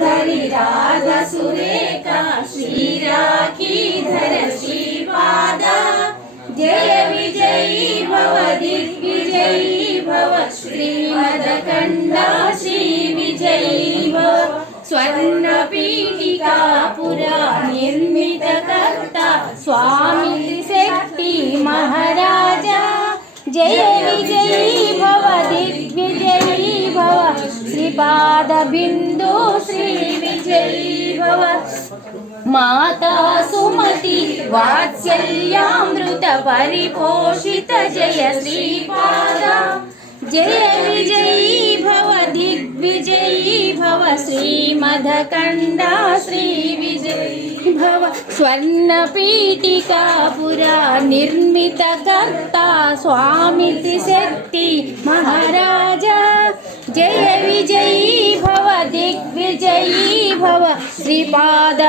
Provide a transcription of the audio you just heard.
धरि राधा सुरेखा श्रीराखीधर श्रीपाद जय विजयी भव दिग्विजयी भव श्रीमदकण्डा श्रीविजयी भव स्वर्णपीठिका पुरा निर्मितकर्ता स्वामी त्रिशक्ति महाराजा जय विजयी भव दिग्विजयी भव श्रीपादबिन्दु श्रीविजयी भव माता सुमति वात्सल्यामृत परिपोषित जय श्रीपाद जय विजयी भव दिग्विजयी भव श्रीमदकण्डा श्रीविजयी भव स्वर्णपीठिका पुरा निर्मितकर्ता स्वामी त्रिशक्ति महाराजा जय विजयी भव दिग्विजयी भव श्रीपाद